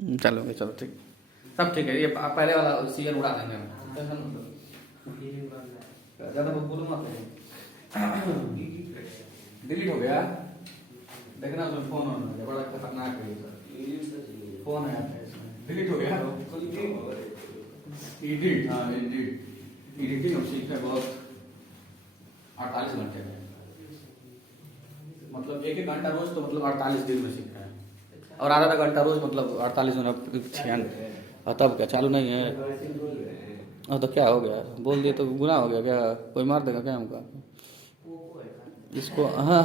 चलोगे, चलो ठीक, सब ठीक है। ये पहले वाला सीएल उड़ा देंगे हम, ज्यादा बोलो मत। डिलीट हो गया, देखना उसमें फोन ऑन हो गया, बड़ा खतरनाक है ये फोन है इसमें। डिलीट हो गया, एडिट, हाँ एडिट, एडिटिंग अब सीखा है बहुत। 48 घंटे में, मतलब एक घंटा रोज, तो मतलब 48 दिन में सीख रहे हैं। और आधा घंटा रोज मतलब 48 मिनट छियान। तब क्या चालू नहीं है? तो क्या हो गया, बोल दिए तो गुनाह हो गया क्या? कोई मार देगा क्या हमको? इसको हाँ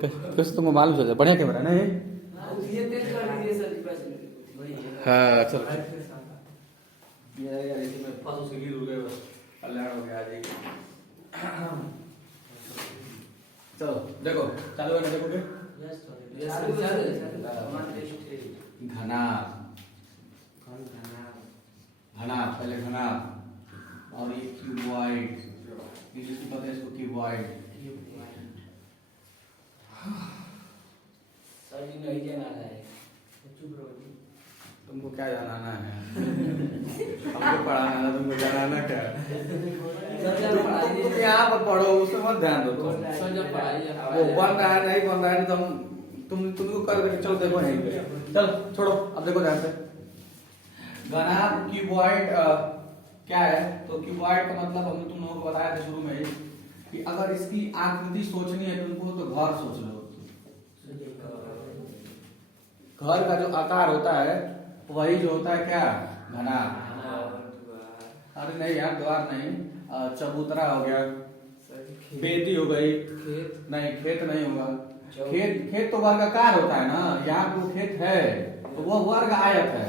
कुछ तुमको मालूम चल जाए, बढ़िया कैमरा नहीं। हाँ चलो, यार इसी में फंस से गिर गए, कल्याण हो गया आज। चलो देखो, चालू है ना, देखोगे? घना, घना पहले घना, और ये क्यूबॉइड, इंग्लिश में पता है इसको क्यूबॉइड। तुमको क्या जानना है? हमको पढ़ाना है, तुमको जानना क्या है? तुम यहाँ पर पढ़ो, उसमें मत ध्यान दो। तुम वो बन रहा है नहीं बन रहा है, तुमको कर देंगे। चलो देखो यहीं पे, चल छोड़ो, अब देखो ध्यान से। घना क्यूबॉइड क्या है? तो क्यूबॉइड का मतलब हमने तुम लोगों को बताया था शुरू में ही, कि अगर इसकी आकृति सोचनी है तुमको, तो घर सोच लो। घर का जो आकार होता है वही जो होता है क्या? घना। अरे नहीं यार, द्वार नहीं, चबूतरा हो गया, बेटी हो गई, नहीं खेत नहीं होगा। खेत तो वर्गाकार होता है ना, यहाँ पे वो खेत है तो वो वर्ग आयत है,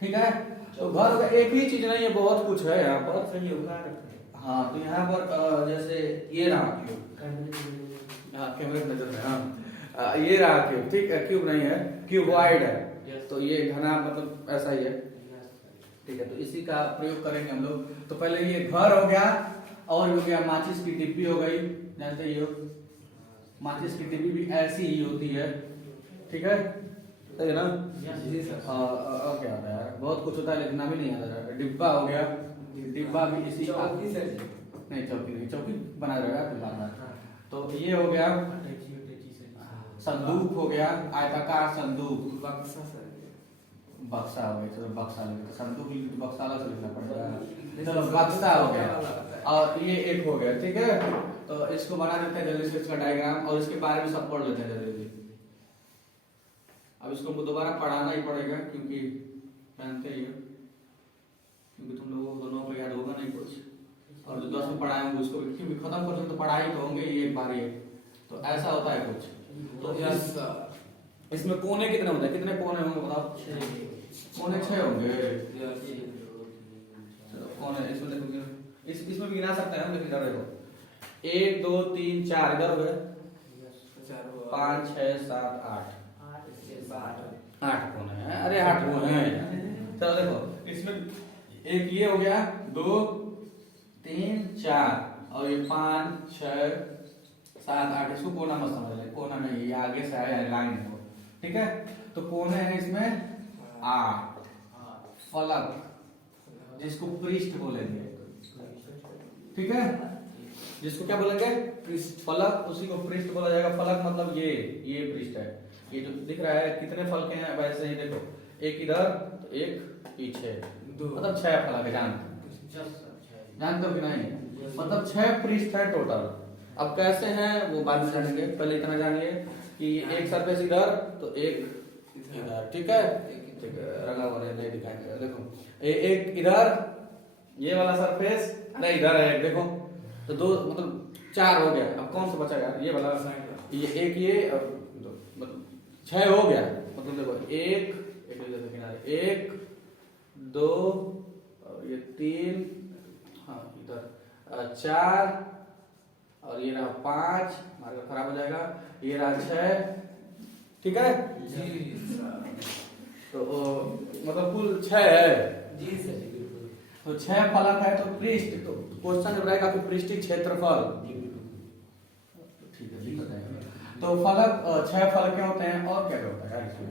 ठीक है। तो घर का एक ही चीज नहीं है, बहुत कुछ है यहाँ पर। हाँ तो यहाँ पर जैसे ये रहा क्यूब, हाँ कैमरे में नजर है, हाँ ये रहा क्यूब, ठीक है, क्यूब नहीं है, क्यूबॉइड है। तो ये घना मतलब ऐसा ही है, ठीक है। तो इसी का प्रयोग करेंगे हम लोग। तो पहले ये घर हो गया, और हो गया माचिस की डिब्बी हो गई, जानते ही हो माचिस की डिब्बी भी ऐसी ही होती है, ठीक है, सही है ना? और क्या होता है यार, बहुत कुछ होता है लेकिन नाम ही नहीं आता है। डिब्बा हो गया, डिब्बा भी इसी का, नहीं चौकी नहीं, चौकी बना रहेगा। तो ये हो गया संदूक, हो गया आयताकार संदूक, बक्सा हो गया, चलो बक्सा लिखा, संदूक लिख तो बक्सा अलग से लिखना पड़ेगा, चलो बक्सा हो गया। और ये एक हो गया, ठीक है। तो इसको बना देते हैं जल्दी से, इसका डायग्राम, और इसके बारे में सब पढ़ लेते हैं जल्दी। अब इसको दोबारा पढ़ाना ही पड़ेगा, क्योंकि जानते ही हो, क्योंकि तुम लोगों को दोनों को याद होगा नहीं कुछ, और जो 10 में पढ़ाए होंगे उसको भी, क्योंकि खत्म कर तो पढ़ाई तो होंगे ये एक बार ही। तो ऐसा होता है कुछ। तो इसमें कोने कितने होते हैं? कितने कोने होंगे बताओ? कोने 6 होंगे। चलो कोने इसमें देखो, इसमें भी गिना सकते हैं, लेकिन इधर देखो 1 2 3 4, इधर हो गए 5 6 7 8 कोने हैं। अरे 8 कोने हैं। चलो देखो, इसमें एक ये हो गया, 2 3 4, और ये 5 6 7 8, इसको कोना मत समझ ले, कोना नहीं, ये आगे से आया लाइन है, ठीक है। तो कोने हैं इसमें 8। फलक, जिसको पृष्ठ बोलेंगे, ठीक है, जिसको क्या बोलेंगे? पृष्ठ। फलक, उसी को पृष्ठ बोला जाएगा। फलक मतलब ये पृष्ठ है, ये जो दिख रहा है, कितने फलक हैं वैसे ही देखो, एक इधर तो एक पीछे, मतलब 6 फलक है। जानते हो कि नहीं? मतलब 6 पृष्ठ है टोटल। अब कैसे हैं वो बाद में जानेंगे, पहले इतना जानिए कि एक सरफेस इधर तो एक इधर, ठीक है, ठीक है, रंगा हुआ नहीं दिखाएंगे। देखो एक इधर, ये वाला सरफेस, अरे इधर है, देखो तो 2 मतलब 4 हो गया। अब कौन सा बचा यार? ये वाला, ये एक, ये मतलब 6 हो गया। मतलब देखो 1 किनारे 1 2 और ये 3, हाँ इधर 4, और ये रहा 5, मार्कर खराब हो जाएगा, ये रहा 6, ठीक है जी। तो मतलब कुल 6 है जी सर। तो 6 फलक है, तो पृष्ठ, तो क्वेश्चन जब रहेगा कि पृष्ठीय क्षेत्रफल, ठीक है जी बताएंगे। तो फलक 6 फलक होते हैं, और क्या होता है इसमें?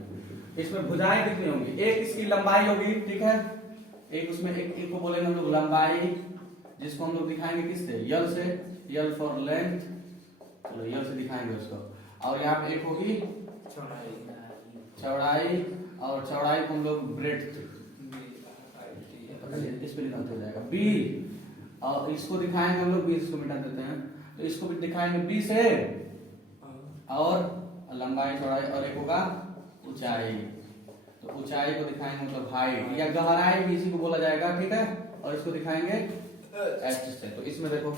इसमें भुजाएं कितनी होंगी, एक इसकी लंबाई होगी, ठीक है, एक उसमें एक को बोलेंगे हम लोग लंबाई, जिसको हम लोग दिखाएंगे किससे, यल से, यल फॉर लेंथ, चलो यल से दिखाएंगे उसको। और यहाँ पे एक होगी चौड़ाई, और चौड़ाई को हम लोग ब्रेड्थ, इस पे लिखा हो जाएगा बी, और इसको दिखाएंगे हम लोग बी, इसको मिटा देते हैं, तो इसको भी दिखाएंगे बी से, और लंबाई चौड़ाई, और एक होगा ऊंचाई, तो ऊंचाई को दिखाएंगे मतलब हाइट या गहराई भी इसी को बोला जाएगा, ठीक है, और इसको दिखाएंगे एच से। तो इसमें देखो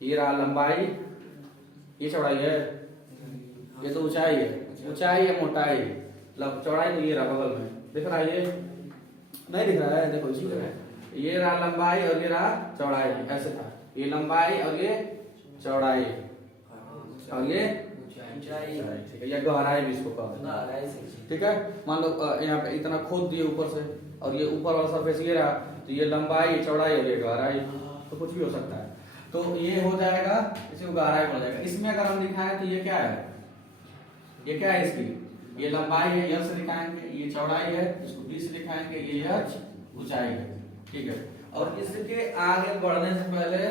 ये रहा लंबाई, ये चौड़ाई है, ये तो ऊंचाई है, ऊंचाई है मोटाई, चौड़ाई तो ये रहा बगल में, दिख रहा है, ये नहीं दिख रहा है, देखो इसी तरह ये रहा लंबाई और ये रहा चौड़ाई, ऐसे था, ये लंबाई और ये चौड़ाई और ये ऊंचाई, ठीक है, या गहराई भी इसको कहते हैं, ठीक है। मान लो यहाँ पे इतना खोद दिए ऊपर से, और ये ऊपर वाला सरफेस ये रहा, तो ये लंबाई चौड़ाई और ये गहराई, तो कुछ भी हो सकता है, तो ये हो जाएगा, इसी को गहराई बोला जाएगा। इसमें अगर हम दिखाएं तो ये क्या है, ये क्या है इसकी, ये लंबाई है, यल से दिखाएंगे, ये चौड़ाई है, इसको बी से दिखाएंगे, ये एच ऊंचाई है, ठीक है। और इसके आगे बढ़ने से पहले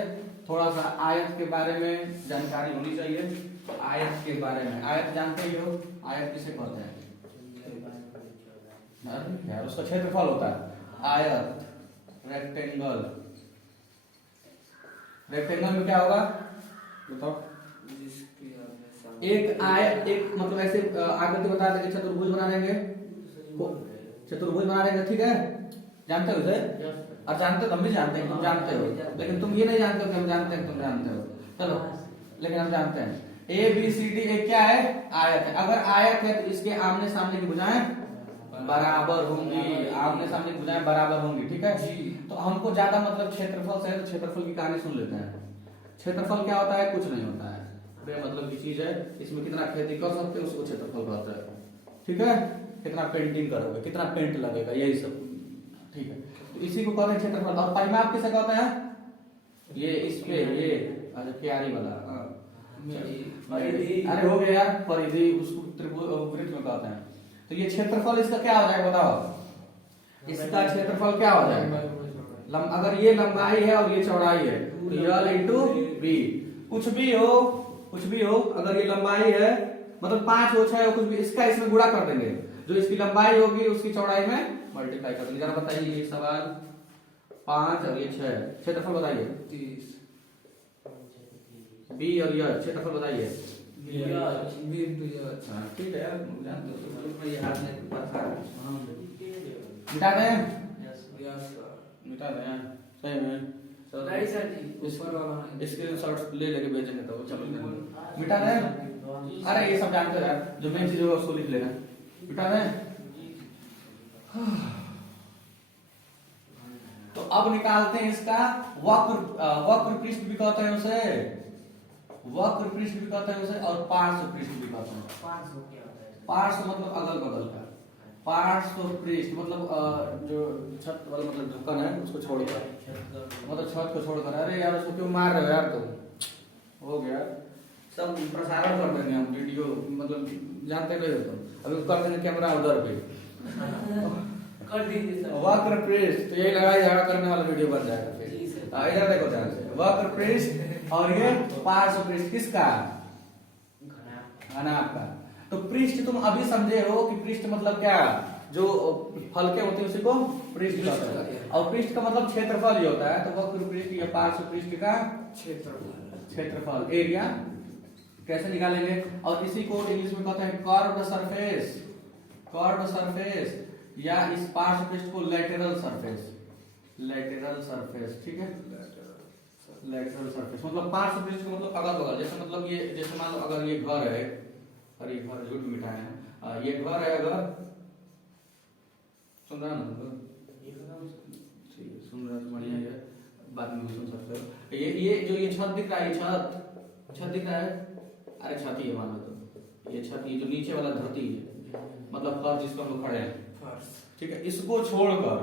थोड़ा सा आयत के बारे में जानकारी होनी चाहिए। तो आयत के बारे में, आयत जानते ही हो, आयत किसे कहते हैं यार, उसका क्षेत्रफल होता है आयत, रेक्टेंगल, रेक्टेंगल में क्या होगा बताओ, एक आयत, एक मतलब ऐसे आकृति बता देंगे, चतुर्भुज बना देंगे, चतुर्भुज बना देंगे, ठीक है, जानते हो इसे, और जानते हो, हम भी जानते हैं, तुम जानते हो, लेकिन तुम ये नहीं जानते हो कि हम जानते हैं, तुम जानते हो, चलो, लेकिन हम जानते हैं ए बी सी डी, एक क्या है, आयत है। अगर आयत है तो इसके आमने सामने की भुजाएं बराबर होंगी, आमने सामने की भुजाएं बराबर होंगी, ठीक है। तो हमको ज्यादा मतलब क्षेत्रफल से, तो क्षेत्रफल की कहानी सुन लेते हैं। क्षेत्रफल क्या होता है, कुछ नहीं होता है, मतलब की चीज है, इसमें कितना खेती कर सकते हैं उसको क्षेत्रफल कहते हैं, ठीक है, कितना पेंटिंग करोगे, कितना पेंट लगेगा, यही सब, ठीक है, तो इसी को कहते हैं क्षेत्रफल। और परिमाप किसे कहते हैं, ये इस पे ये क्यारी वाला, अरे हो गया यार, परिधि, उसको त्रिभुज में कहते हैं। तो ये क्षेत्रफल इसका क्या हो जाएगा बताओ, इसका क्षेत्रफल क्या हो जाएगा, अगर ये लंबाई है और ये चौड़ाई है, तो यल इंटू बी, कुछ भी हो, अगर ये लंबाई है मतलब 5 हो 6 हो कुछ भी, इसका इसमें गुणा कर देंगे, जो इसकी लंबाई होगी उसकी चौड़ाई में मल्टीप्लाई कर देंगे। जरा बताइए ये सवाल, 5 और ये 6, क्षेत्रफल बताइए, 30, बी और यह क्षेत्रफल बताइए, ठीक है, मिटा दें, मिटा दें, सही में स्क्रीनशॉट ले लेके भेजेंगे तो चलो मिटा दें। अरे ये सब जानते हैं, जो मेन चीज होगा उसको लिख लेना, मिटा दें। तो अब निकालते हैं इसका वक्र पृष्ठ भी कहते हैं उसे, वक्र पृष्ठ भी कहते हैं उसे, और पार्श्व पृष्ठ भी कहते हैं। पार्श्व मतलब अगल बगल का, पार्श्व पृष्ठ मतलब जो छत वाला मतलब ढक्कन है उसको छोड़कर, मतलब छत को छोड़कर। अरे यार उसको क्यों मार रहे हो यार तुम, हो गया सब प्रसारण कर देंगे हम वीडियो, मतलब जानते रहे हो तुम, अभी कर देंगे कैमरा उधर पे कर दीजिए वक्र पृष्ठ, तो यही लड़ाई झगड़ा करने वाला वीडियो बन जाएगा फिर। इधर देखो ध्यान से, वक्र पृष्ठ और ये पार्श्व पृष्ठ किसका, घनाभ का। तो पृष्ठ तुम अभी समझे हो कि पृष्ठ मतलब क्या, जो फलके होती है उसी को पृष्ठ कहते हैं, और पृष्ठ का मतलब क्षेत्रफल ही होता है। तो वक्र पृष्ठ या पार्श्व पृष्ठ का क्षेत्रफल एरिया कैसे निकालेंगे, और इसी को इंग्लिश में कहते हैं कर्व्ड सरफेस, कर्व्ड सरफेस, या इस पार्श्व पृष्ठ को लैटेरल सरफेस, लैटेरल सरफेस, ठीक है, लैटेरल सरफेस मतलब पार्श्व पृष्ठ का मतलब अगल बगल, जैसे मतलब ये, जैसे मान लो अगर ये घर है, अरे घर झूठ मिटाए हैं, ये घर है, अगर सुन रहा ना, सुन रहा बढ़िया है, बाद में सुन सकते हो। ये जो ये छत दिख रहा है, छत दिख रहा है, अरे छत ही है मान लो, तो ये छत, ये जो नीचे वाला धरती है मतलब फर्श जिसको हम लोग खड़े हैं, ठीक है, इसको छोड़कर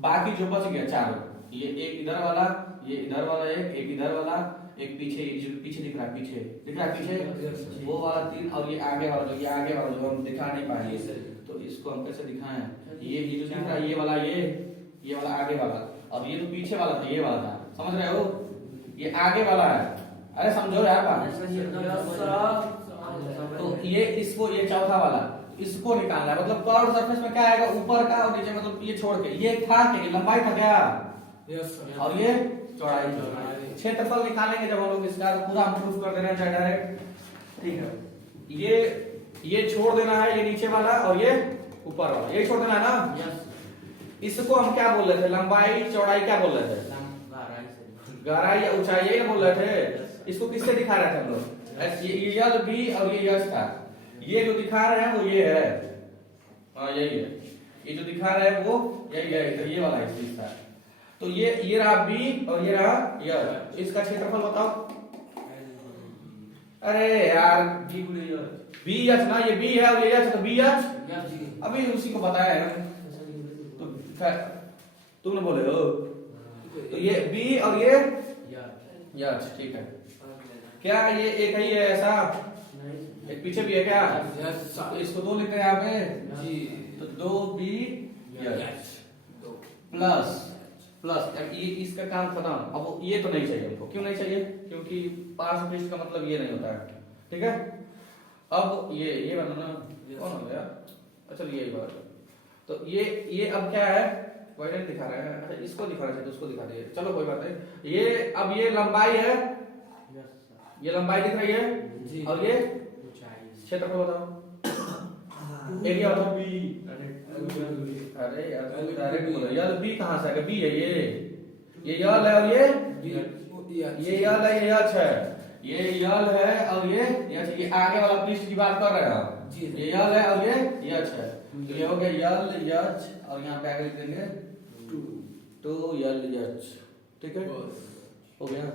बाकी जो बच गया चारों, ये एक इधर वाला, ये इधर वाला, एक इधर वाला, एक पीछे, ये जो पीछे दिख रहा है, पीछे दिख रहा है, पीछे वो वाला 3 और ये आगे वाला जो, ये आगे वाला जो हम दिखा नहीं पाएंगे, तो इसको हम कैसे दिखाएं? ये जो दिख रहा है ये वाला, ये वाला आगे वाला, और ये तो पीछे वाला था, ये वाला था, समझ रहे हो? ये आगे वाला है, अरे समझो यार बात। तो ये इसको, ये चौथा वाला, इसको निकालना है। मतलब कर्व सरफेस में क्या आएगा? ऊपर का और नीचे, मतलब ये छोड़ के, ये था क्या? लंबाई था क्या? और ये चौड़ाई। क्षेत्रफल निकालेंगे जब हम लोग इसका, तो पूरा हम प्रूफ कर दे रहे हैं डायरेक्ट, ठीक है। ये छोड़ देना है, ये नीचे वाला और ये ऊपर वाला, ये छोड़ देना है ना। इसको हम क्या बोल रहे थे? लंबाई चौड़ाई क्या बोल रहे थे? गहराई या ऊंचाई, यही बोल रहे थे। इसको किससे दिखा रहे थे हम लोग? ये यल बी और ये यस था। ये जो दिखा रहे हैं वो ये है, हाँ यही है, ये जो दिखा रहे हैं वो यही है, तो ये वाला चीज था। तो ये रहा बी और ये रहा यल। इसका क्षेत्रफल बताओ। अरे यार बी एच ना, ये बी है और ये एच, तो बी एच अभी उसी को बताया है, तो तुमने बोले हो। तो ये बी और ये एच, ठीक है। क्या ये एक ही है ऐसा? एक पीछे भी है क्या? तो इसको 2 लिखते हैं यहाँ पे जी, तो 2b प्लस प्लस, ये इसका काम खत्म। अब ये तो नहीं चाहिए हमको, क्यों नहीं चाहिए? क्योंकि पार्श्व पृष्ठ का मतलब ये नहीं होता है, ठीक है। अब ये बनाना कौन हो गया? अच्छा ये बात, तो ये अब क्या है? क्वाड्रेंट दिखा रहे हैं, अच्छा इसको दिखा रहे थे तो उसको दिखा दिए, चलो कोई बात नहीं। ये अब ये लंबाई है, ये लंबाई दिख रही है जी, और ये क्षेत्रफल बताओ, एरिया बताओ। बी, अरे यार डायरेक्ट बोलो यार, बी कहां से आएगा? बी है ये यल है और ये यल है, ये यच है, ये यल है और ये यच। ये आगे वाला पृष्ठ की बात कर रहे हैं हम जी, ये यल है और ये यच है, तो ये हो गया यल यच, और यहाँ पे आगे लिख देंगे 2 यल यच, ठीक है, हो गया।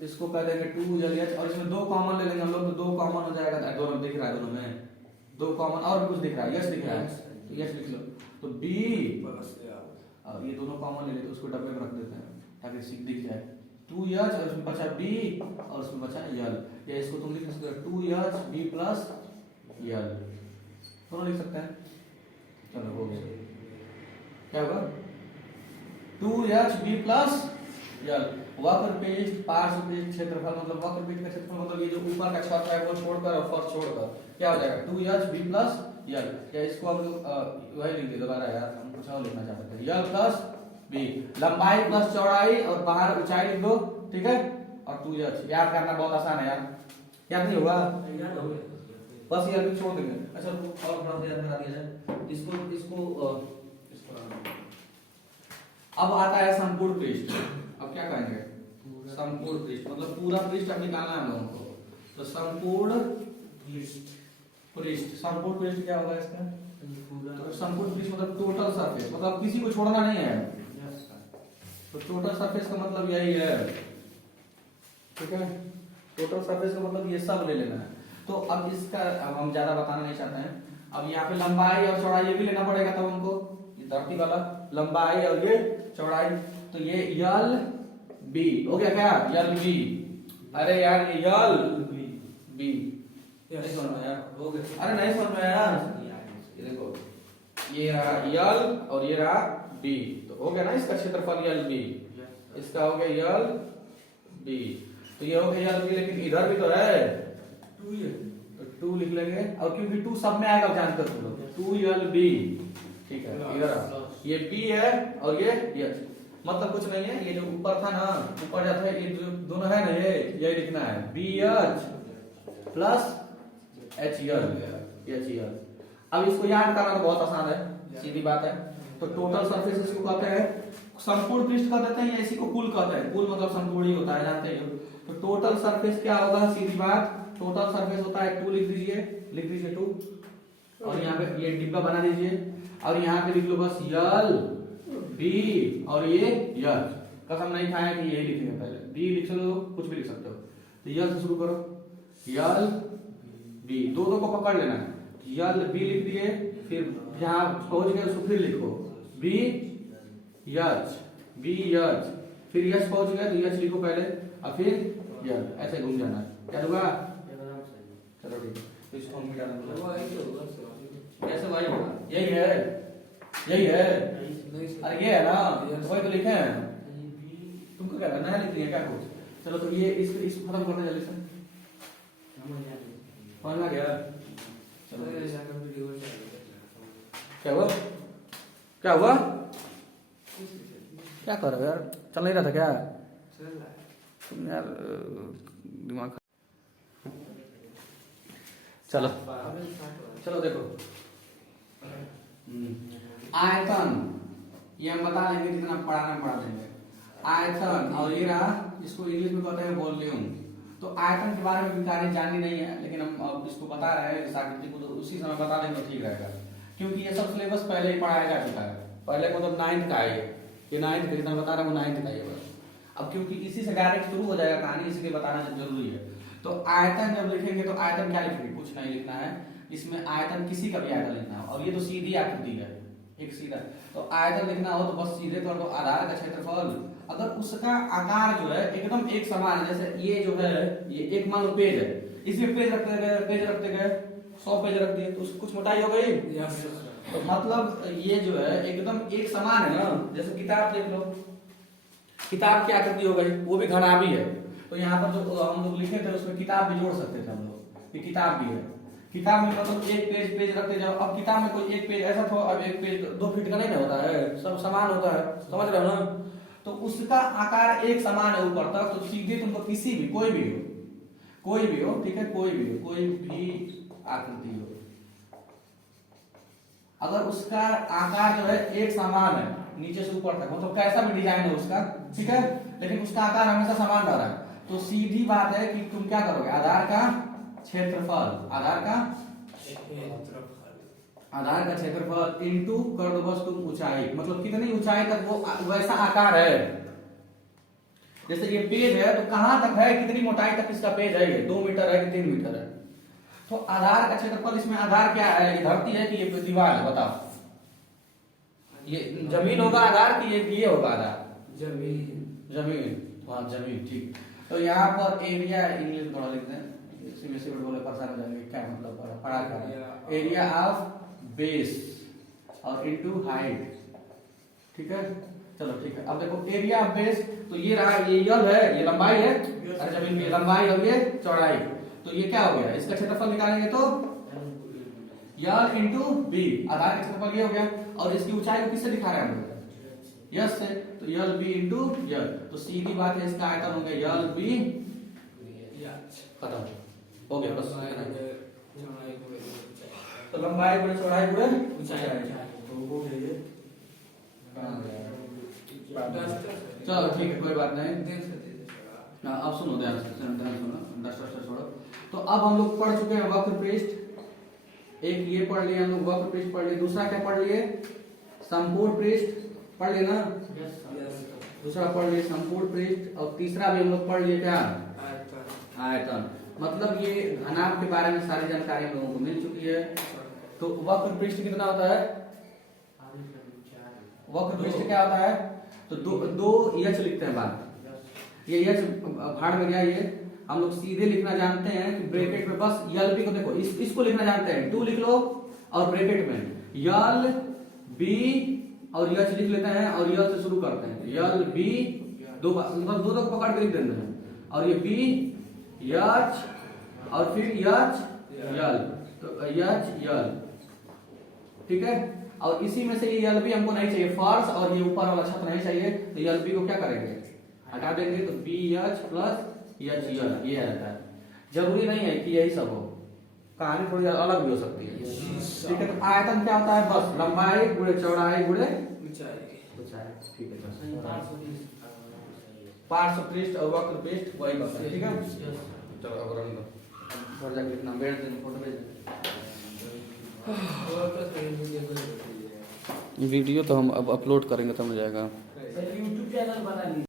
इसको कह देंगे 2 यल यच, और इसमें 2 कॉमन ले लेंगे हम लोग, तो 2 कॉमन हो जाएगा, दोनों दिख रहा है, दोनों में 2 कॉमन, और भी कुछ दिख रहा है, यस दिख रहा है, तो यस लिख लो। तो b, और ये दोनों कॉमन ले लेते, उसको डब्बे में रख देते हैं ताकि सीख दिख जाए। 2 यच और उसमें बचा b और उसमें बचा यल, या इसको तुम लिख सकते हो 2 यच b प्लस यल, दोनों लिख सकते हैं। चलो हो गया, क्या होगा? 2 यच b प्लस यल। वक्र पृष्ठ, पार्श्व पृष्ठ, क्षेत्रफल, मतलब वक्र पृष्ठ का क्षेत्रफल मतलब ये जो ऊपर का छत है वो छोड़कर और फर्श छोड़कर क्या हो जाएगा? 2 यच b प्लस यल, या इसको हम वही लिख दे दोबारा यार, हम कुछ और लिखना चाहते थे, यल प्लस b, लंबाई प्लस चौड़ाई और बाहर ऊंचाई लिख दो, ठीक है। और 2 यच याद करना बहुत आसान है यार, याद नहीं होगा बस यार भी छोड़ देंगे। अच्छा और थोड़ा सा याद करा दिया जाए इसको अब आता है संपूर्ण पृष्ठ। अब क्या कहेंगे? संपूर्ण पृष्ठ, मतलब पूरा पृष्ठ अब निकालना है हम लोगों को, तो संपूर्ण पृष्ठ, संपूर्ण पृष्ठ क्या होगा इसका? तो संपूर्ण पृष्ठ मतलब टोटल सरफेस, मतलब किसी को छोड़ना नहीं है, तो टोटल सरफेस का मतलब यही है, ठीक है। टोटल सरफेस का मतलब ये सब ले लेना है। तो अब इसका, अब हम ज्यादा बताना नहीं चाहते हैं, अब यहाँ पे लंबाई और चौड़ाई ये भी लेना पड़ेगा तब हमको, ये धरती वाला लंबाई और ये चौड़ाई, तो ये यल बी हो गया क्या? यल बी, अरे यार ये यल बी, नहीं समझ में यार, हो गया, अरे नहीं समझ में यार, ये देखो ये रहा यल और ये रहा बी, तो हो गया ना इसका क्षेत्रफल यल बी, इसका हो गया यल बी, तो ये हो गया यल बी, लेकिन इधर भी तो है 2 लिख लेंगे, और क्योंकि 2 सब में आएगा जानते हो, 2 यल बी, ठीक है। इधर ये बी है और ये यच, मतलब कुछ नहीं है, ये जो ऊपर था ना, ऊपर जाता है, ये जो दोनों है ना, ये यही लिखना है, बी एच प्लस एच यल। अब इसको याद करना तो बहुत आसान है, सीधी बात है। तो टोटल सरफेस इसको कहते हैं, संपूर्ण पृष्ठ कह देते हैं, या इसी को कुल कहते हैं, कुल मतलब संपूर्ण ही होता है, जानते हो। तो टोटल सरफेस क्या होगा? सीधी बात, टोटल सरफेस होता है 2, लिख दीजिए 2, और यहाँ पे ये डिब्बा बना दीजिए, और यहाँ पे लिख लो बस यल बी और ये यल, कसम नहीं खाया कि यही लिखेंगे, पहले बी लिख लो, कुछ भी लिख सकते हो, तो यल से शुरू करो, यल बी, दो को पकड़ लेना है, यल बी लिख दिए, फिर जहाँ पहुंच गए उसको फिर लिखो बी यच, फिर यच पहुंच गए तो यच लिखो पहले, और फिर यल, ऐसे घूम जाना है। क्या होगा? चलो ठीक है, तो इसको हम मिटा देंगे। कैसे भाई होगा? यही है, यही है। अरे ये है ना, तो वही तो लिखे हैं। तुमको क्या करना है, लिख दिया क्या कुछ? चलो तो ये इसको खत्म करते जल्दी से। समझ में आ गया? चलो क्या हुआ? क्या हुआ? क्या कर रहे हो यार? चल नहीं रहा था क्या? तुम यार दिमाग। चलो चलो देखो, आयतन ये हम बता देंगे, जितना पढ़ाना पढ़ा देंगे। आयतन और ये रहा, इसको इंग्लिश में कहते हैं वॉल्यूम। तो आयतन के बारे में विस्तार जाननी नहीं है, लेकिन हम अब इसको बता रहे हैं इस आकृति को, तो उसी समय बता देंगे तो ठीक रहेगा, क्योंकि ये सब सिलेबस पहले ही पढ़ाया जा चुका है। पहले मतलब 9th का है ये 9th का, जितना बता रहा हूँ 9th का ये। अब क्योंकि इसी से डायरेक्ट शुरू हो जाएगा कहानी, इसलिए बताना जरूरी है। तो आयतन जब लिखेंगे तो आयतन क्या लिखेंगे, कुछ नहीं लिखना है इसमें, आयतन किसी का भी आयतन लिखना हो। अब ये तो सीधी आकृति है, एक सीधा, तो आयतन लिखना हो तो बस सीधे कर दो आधार का क्षेत्रफल। अगर उसका आकार जो है एकदम एक समान है, जैसे ये जो है ये एक मान लो पेज है, इसमें पेज रखते गए 100 पेज रख दिए, तो उसकी कुछ मोटाई हो गई। तो मतलब ये जो है एकदम एक समान है ना, जैसे किताब देख लो, किताब की आकृति हो गई, वो भी घड़ा भी है। तो यहाँ पर जो हम लोग लिखे थे उसमें किताब भी जोड़ सकते थे हम लोग, ये किताब भी है। किताब में मतलब एक पेज रखते जाओ। अब किताब में कोई एक पेज ऐसा था, अब एक पेज 2 फीट का नहीं ना होता है, सब समान होता है, समझ रहे हो ना? तो उसका आकार एक समान है ऊपर तक, तो सीधे तुमको किसी भी कोई भी हो, ठीक है, कोई भी आकृति हो, अगर उसका आकार जो है एक समान है नीचे से ऊपर तक, मतलब कैसा भी डिजाइन है उसका, ठीक है, लेकिन उसका आकार हमेशा समान रह रहा है, तो सीधी बात है कि तुम क्या करोगे, आधार का क्षेत्रफल इनटू कर दो बस तुम ऊंचाई, मतलब कितनी ऊंचाई तक वो वैसा आकार है। जैसे ये पेज है तो कहां तक है, कितनी मोटाई तक इसका पेज है, ये 2 मीटर है कि 3 मीटर है। तो आधार का क्षेत्रफल, इसमें आधार क्या है, ये धरती है कि ये दीवार है, बताओ? ये जमीन होगा आधार की ये होगा आधार? जमीन, हाँ जमीन, ठीक। तो यहाँ पर एरिया इंग्लिश थोड़ा लिखते हैं, सीबीएसई बोर्ड बोले परेशान हो जाएंगे, क्या मतलब पढ़ा कर एरिया ऑफ बेस और इनटू हाइट, ठीक है। चलो ठीक है, अब देखो एरिया ऑफ बेस, तो ये रहा, ये यल है, ये लंबाई है, और जमीन की लंबाई और ये चौड़ाई, तो ये क्या हो गया, इसका क्षेत्रफल निकालेंगे तो यल इनटू बी, आधार का क्षेत्रफल ये हो गया, और इसकी ऊंचाई को किससे दिखा रहे हैं हम लोग, यस से, तो यल बी इनटू यल, तो सीधी बात है इसका आयतन हो गया यल बी, खत्म हो गया बस। तो लंबाई गुणे चौड़ाई गुणे ऊंचाई, तो हो गया ये। चलो ठीक है, कोई बात नहीं। अब सुनो, ध्यान सुनो, डस्टर छोड़ो। तो अब हम लोग पढ़ चुके हैं वक्र पृष्ठ, एक ये पढ़ लिए हम लोग, वक्र पृष्ठ पढ़ लिए, दूसरा क्या पढ़ लिए, समकोण पृष्ठ पढ़ लिए ना, दूसरा पढ़ लिए समकोण पृष्ठ, और तीसरा भी हम लोग पढ़ लिए क्या, आयतन। मतलब ये घनाभ के बारे में सारी जानकारी हम लोगों को मिल चुकी है। तो वक्र पृष्ठ कितना होता है, वक्र पृष्ठ क्या होता है, तो दो एच लिखते हैं बात, ये एच भाड़ में गया, ये हम लोग सीधे लिखना जानते हैं कि ब्रैकेट में बस यल बी को देखो, इसको लिखना जानते हैं, 2 लिख लो और ब्रैकेट में यल बी और एच लिख लेते हैं, और यल से शुरू करते हैं, यल बी दो मतलब दो को पकड़ के लिख देते हैं, और ये बी एच और फिर एच यल, तो एच यल, ठीक है। और इसी में से ये यल बी हमको नहीं चाहिए, फर्श और ये ऊपर वाला छत नहीं चाहिए, तो यल बी को क्या करेंगे, हटा देंगे, तो बी एच प्लस एच यल ये आ जाता है। जरूरी नहीं है कि यही सब हो, कहानी थोड़ी अलग भी हो सकती है, ठीक है। तो आयतन क्या होता है, बस लंबाई गुणे चौड़ाई गुणे ऊंचाई, ठीक है। पार्श्व पृष्ठ और वक्र पृष्ठ वही होता है, ठीक है। चलो अब रन घर जाके लिखना, बैठ देना, फोटो भेज वीडियो तो हम अब अपलोड करेंगे तब मिल जाएगा। YouTube चैनल बना लीजिए।